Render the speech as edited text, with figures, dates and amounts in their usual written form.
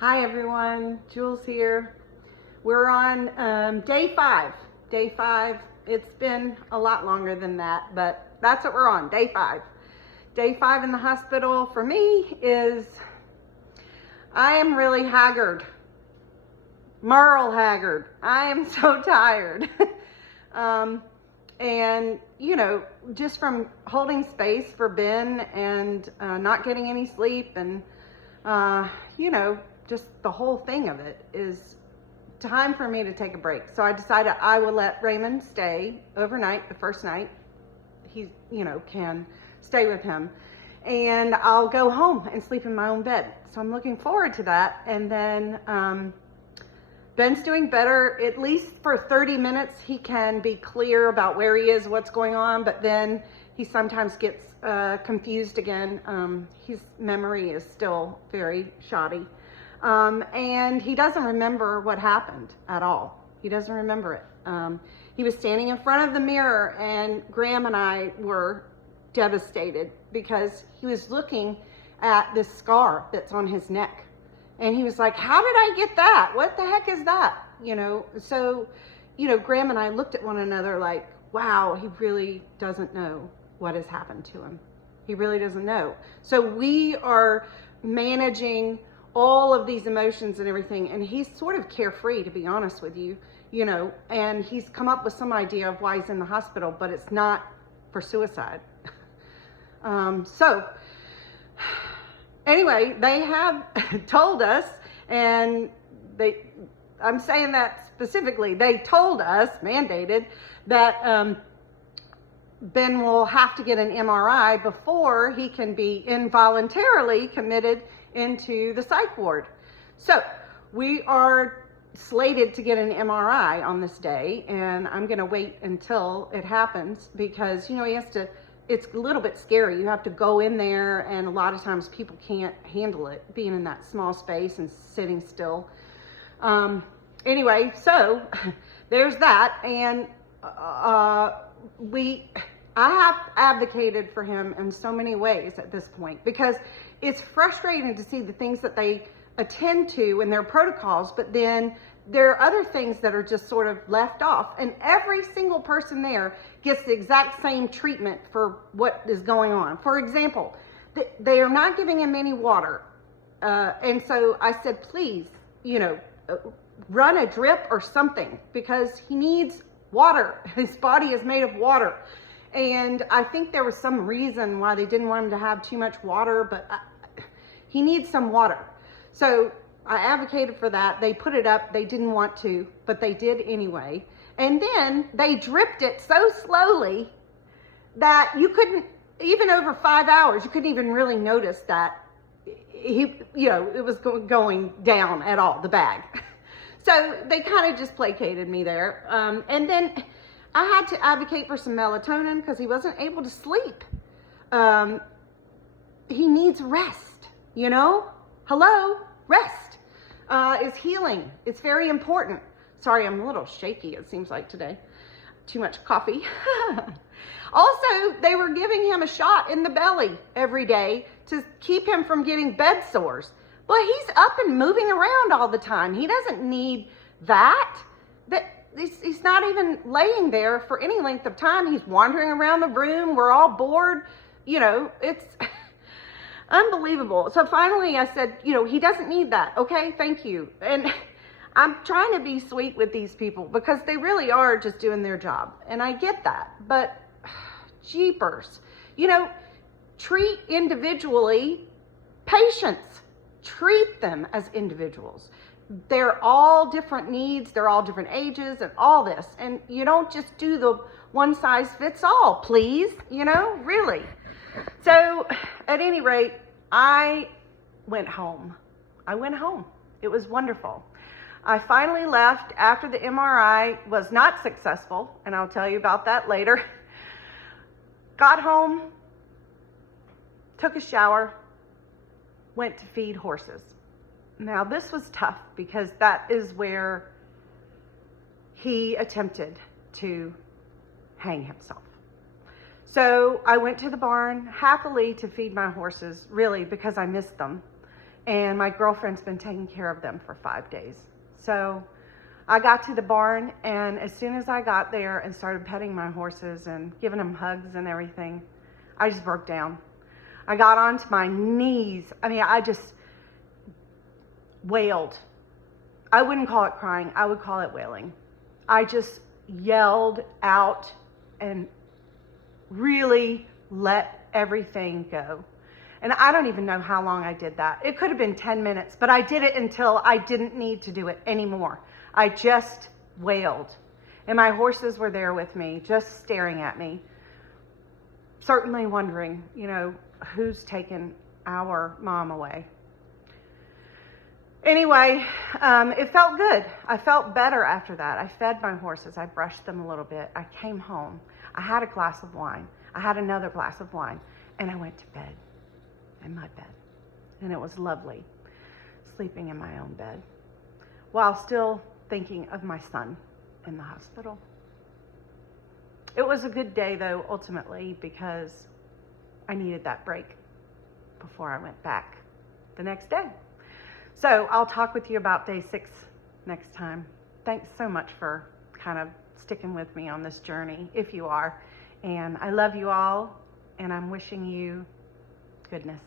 Hi everyone, Jules here. We're on day 5. Day 5, it's been a lot longer than that, but that's what we're on, day 5. Day 5 in the hospital for me is, I am really haggard. Merle haggard. I am so tired. And you know, just from holding space for Ben and not getting any sleep and you know, just the whole thing of it is time for me to take a break. So I decided I will let Raymond stay overnight, the first night. He, you know, can stay with him. And I'll go home and sleep in my own bed. So I'm looking forward to that. And then Ben's doing better. At least for 30 minutes, he can be clear about where he is, what's going on. But then he sometimes gets confused again. His memory is still very shoddy. And he doesn't remember what happened at all. He doesn't remember it. He was standing in front of the mirror and Graham and I were devastated because he was looking at this scar that's on his neck. And he was like, how did I get that? What the heck is that? You know, so, you know, Graham and I looked at one another like, wow, he really doesn't know what has happened to him. He really doesn't know. So we are managing all of these emotions and everything, and he's sort of carefree, to be honest with you, you know, and he's come up with some idea of why he's in the hospital, but it's not for suicide. So anyway, they have told us, and I'm saying that specifically, they told us, mandated, that Ben will have to get an MRI before he can be involuntarily committed into the psych ward. So we are slated to get an MRI on this day, and I'm going to wait until it happens because, you know, it's a little bit scary. You have to go in there, and a lot of times people can't handle it, being in that small space and sitting still. Anyway, so there's that, and I have advocated for him in so many ways at this point because it's frustrating to see the things that they attend to in their protocols, but then there are other things that are just sort of left off, and every single person there gets the exact same treatment for what is going on. For example, they are not giving him any water, and so I said, please, you know, run a drip or something because he needs water. His body is made of water. And I think there was some reason why they didn't want him to have too much water, but he needs some water. So I advocated for that. They put it up. They didn't want to, but they did anyway. And then they dripped it so slowly that you couldn't, even over 5 hours, you couldn't even really notice that he, you know, it was going down at all, the bag. So they kind of just placated me there. And then I had to advocate for some melatonin because he wasn't able to sleep. He needs rest, you know? Hello? Rest is healing. It's very important. Sorry, I'm a little shaky, it seems like today. Too much coffee. Also, they were giving him a shot in the belly every day to keep him from getting bed sores. Well, he's up and moving around all the time. He doesn't need that. He's not even laying there for any length of time. He's wandering around the room. We're all bored. You know, it's unbelievable. So finally I said, you know, he doesn't need that. Okay, thank you. And I'm trying to be sweet with these people because they really are just doing their job. And I get that. But jeepers, you know, treat individually patients. Treat them as individuals. They're all different needs, they're all different ages and all this. And you don't just do the one size fits all, please, you know, really. So at any rate, I went home. It was wonderful. I finally left after the MRI was not successful, and I'll tell you about that later. Got home, took a shower, went to feed horses. Now this was tough because that is where he attempted to hang himself. So I went to the barn happily to feed my horses, really because I missed them. and my girlfriend's been taking care of them for 5 days. So I got to the barn, and as soon as I got there and started petting my horses and giving them hugs and everything, I just broke down. I got onto my knees. I mean, I just wailed. I wouldn't call it crying. I would call it wailing. I just yelled out and really let everything go. And I don't even know how long I did that. It could have been 10 minutes, but I did it until I didn't need to do it anymore. I just wailed. And my horses were there with me, just staring at me, certainly wondering, who's taken our mom away. Anyway, it felt good. I felt better after that. I fed my horses. I brushed them a little bit. I came home. I had a glass of wine. I had another glass of wine, and I went to bed in my bed. And it was lovely, sleeping in my own bed, while still thinking of my son in the hospital. It was a good day, though, ultimately, because I needed that break before I went back the next day. So I'll talk with you about day 6 next time. Thanks so much for kind of sticking with me on this journey, if you are. And I love you all, and I'm wishing you goodness.